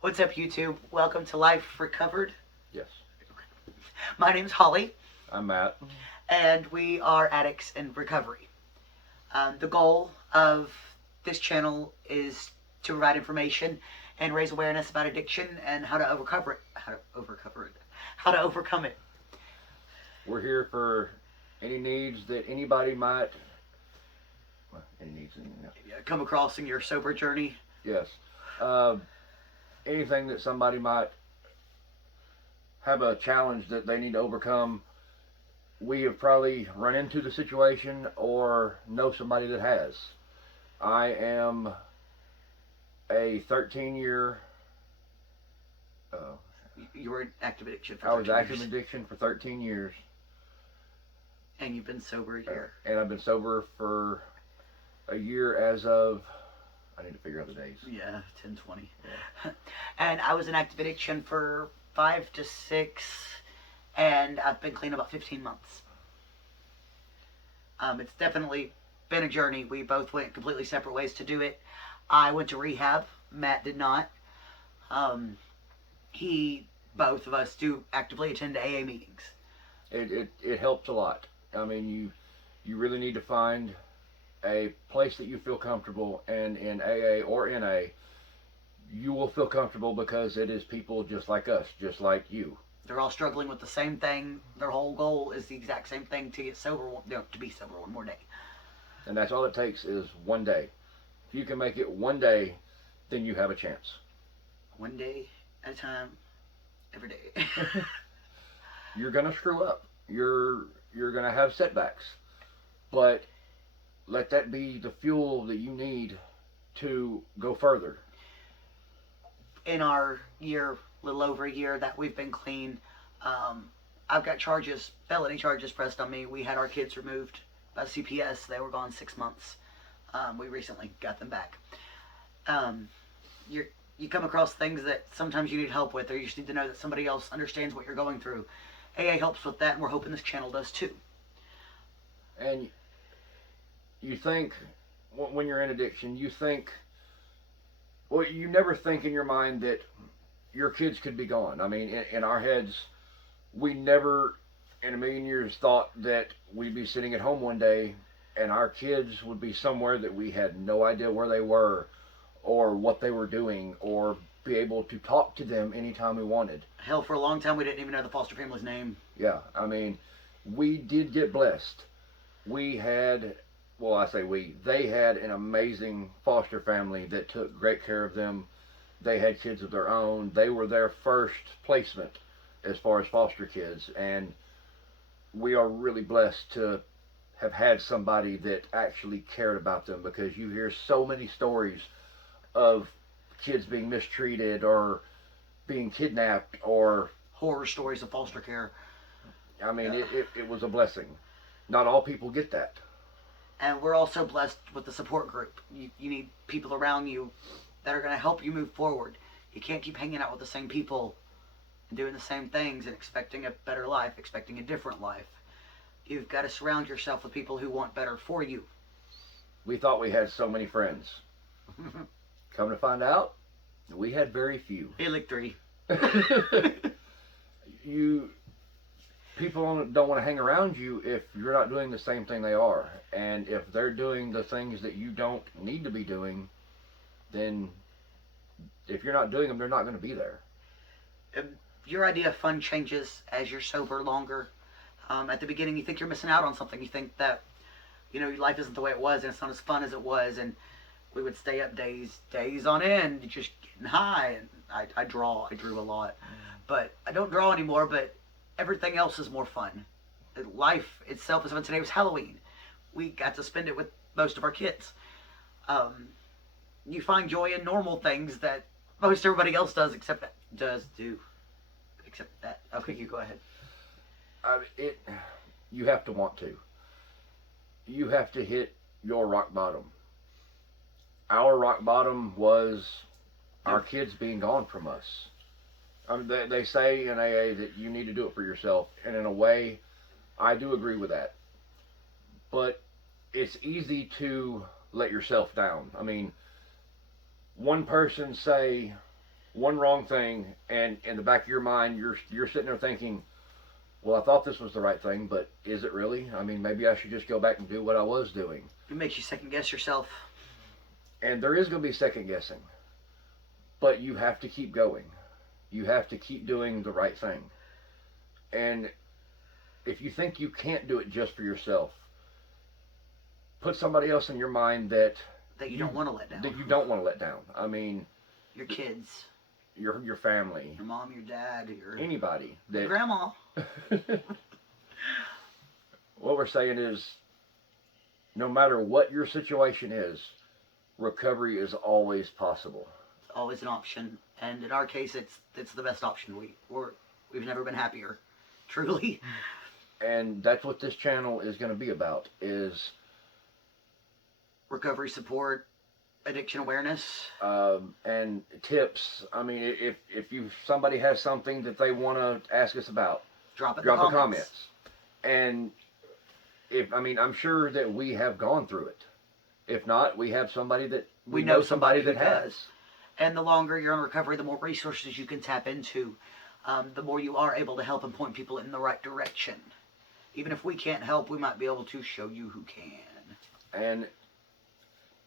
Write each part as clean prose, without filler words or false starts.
What's up, YouTube? Welcome to Life Recovered. Yes. My name's Holly, I'm Matt. and we are addicts in recovery. The goal of this channel is to provide information and raise awareness about addiction and how to overcome it. How to overcome it. We're here for any needs that anybody might. Well, any needs. Come across in your sober journey. Yes. Uh, Anything that somebody might have a challenge that they need to overcome. We have probably run into the situation or know somebody that has. I am a 13-year. You were in active addiction for I was 13 active years, addiction for 13 years, and you've been sober a year. and I've been sober for a year as of. I need to figure out the days. Yeah, 10, 20. Yeah. And I was in active addiction for 5 to 6, and I've been clean about 15 months. It's definitely been a journey. We both went completely separate ways to do it. I went to rehab. Matt did not. Both of us do actively attend AA meetings. It helps a lot. I mean, you really need to find a place that you feel comfortable, and in AA or NA, you will feel comfortable because it is people just like us, just like you. They're all struggling with the same thing. Their whole goal is the exact same thing: to get sober, to be sober one more day. And that's all it takes is one day. If you can make it one day, then you have a chance. One day at a time, every day. You're gonna screw up. You're gonna have setbacks, but let that be the fuel that you need to go further. In our year, little over a year that we've been clean, I've got felony charges pressed on me. We had our kids removed by CPS. They were gone 6 months. We recently got them back. You come across things that sometimes you need help with, or you just need to know that somebody else understands what you're going through. AA helps with that, and we're hoping this channel does too. And you think, when you're in addiction, you think, well, you never think in your mind that your kids could be gone. I mean, in our heads, we never in a million years thought that we'd be sitting at home one day and our kids would be somewhere that we had no idea where they were or what they were doing, or be able to talk to them anytime we wanted. Hell, for a long time we didn't even know the foster family's name. Yeah, I mean, we did get blessed. We had, well, I say they had an amazing foster family that took great care of them. They had kids of their own. They were their first placement as far as foster kids, and we are really blessed to have had somebody that actually cared about them, because you hear so many stories of kids being mistreated or being kidnapped, or Horror stories of foster care. I mean, it was a blessing. Not all people get that. And we're also blessed with the support group. You need people around you that are going to help you move forward. You can't keep hanging out with the same people and doing the same things and expecting a better life, expecting a different life. You've got to surround yourself with people who want better for you. We thought we had so many friends. Come to find out, we had very few. Hey, like 3. People don't want to hang around you if you're not doing the same thing they are. And if they're doing the things that you don't need to be doing, then if you're not doing them, they're not going to be there. Your idea of fun changes as you're sober longer. At the beginning, you think you're missing out on something. You think that, your life isn't the way it was, and it's not as fun as it was. And we would stay up days on end, just getting high. And I drew a lot. But I don't draw anymore, but everything else is more fun. Life itself is fun. Today was Halloween. We got to spend it with most of our kids. You find joy in normal things that most everybody else does, except that. Okay, you go ahead. You have to want to. You have to hit your rock bottom. Our rock bottom was our kids being gone from us. They say in AA that you need to do it for yourself, and in a way, I do agree with that. But it's easy to let yourself down. I mean, one person say one wrong thing, and in the back of your mind, you're sitting there thinking, well, I thought this was the right thing, but is it really? I mean, maybe I should just go back and do what I was doing. It makes you second guess yourself. And there is going to be second guessing, but you have to keep going. You have to keep doing the right thing. And if you think you can't do it just for yourself, put somebody else in your mind that you don't want to let down. That you don't want to let down. I mean, your kids, your family, your mom, your dad, your anybody that your grandma. What we're saying is, no matter what your situation is, recovery is always possible. It's always an option, and in our case, it's the best option. We've never been happier, truly. And that's what this channel is going to be about: is recovery support, addiction awareness, and tips. I mean, if somebody has something that they want to ask us about, drop a comments. And I'm sure that we have gone through it. If not, we have somebody that we know somebody that has. And the longer you're in recovery, the more resources you can tap into, the more you are able to help and point people in the right direction. Even if we can't help, we might be able to show you who can. And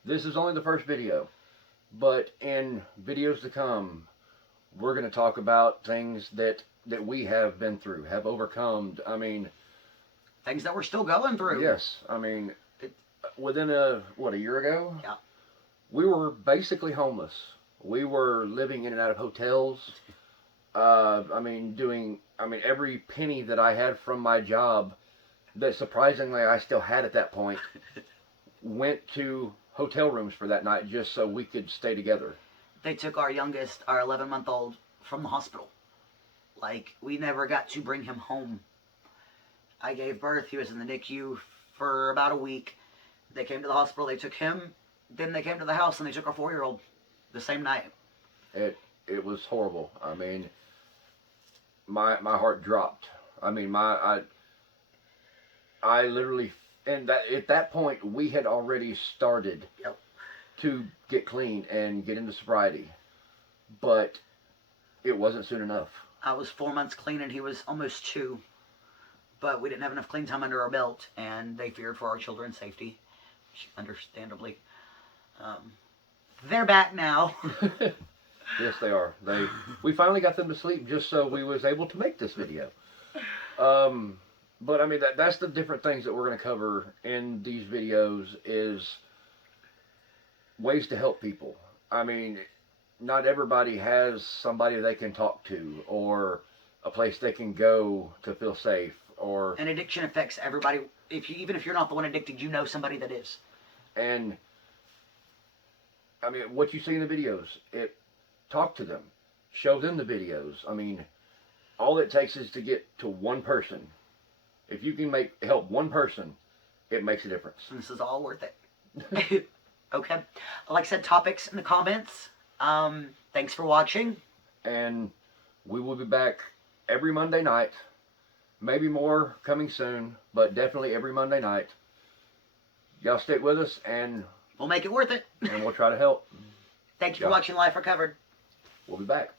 this is only the first video, but in videos to come, we're going to talk about things that we have been through, have overcome. I mean, things that we're still going through. Yes, I mean, within a year ago? Yeah. We were basically homeless. We were living in and out of hotels. Doing every penny that I had from my job, that surprisingly I still had at that point, went to hotel rooms for that night just so we could stay together. They took our youngest, our 11-month-old, from the hospital. Like, we never got to bring him home. I gave birth. He was in the NICU for about a week. They came to the hospital. They took him. Then they came to the house and they took our 4-year-old the same night. It was horrible. I mean, my heart dropped. I mean, I literally, and at that point we had already started to get clean and get into sobriety, but it wasn't soon enough. I was 4 months clean and he was almost 2, but we didn't have enough clean time under our belt, and they feared for our children's safety, understandably. They're back now. Yes, they are. We finally got them to sleep just so we was able to make this video. But I mean, that's the different things that we're going to cover in these videos, is ways to help people. I mean, not everybody has somebody they can talk to, or a place they can go to feel safe. Or an addiction affects everybody. Even if you're not the one addicted, you know somebody that is. And I mean, what you see in the videos, talk to them, show them the videos. I mean, all it takes is to get to one person. If you can help one person, it makes a difference. And this is all worth it. Okay. Like I said, topics in the comments. Thanks for watching. And we will be back every Monday night. Maybe more coming soon, but definitely every Monday night. Y'all stick with us, and we'll make it worth it. And we'll try to help. Thank you for watching Life Recovered. We'll be back.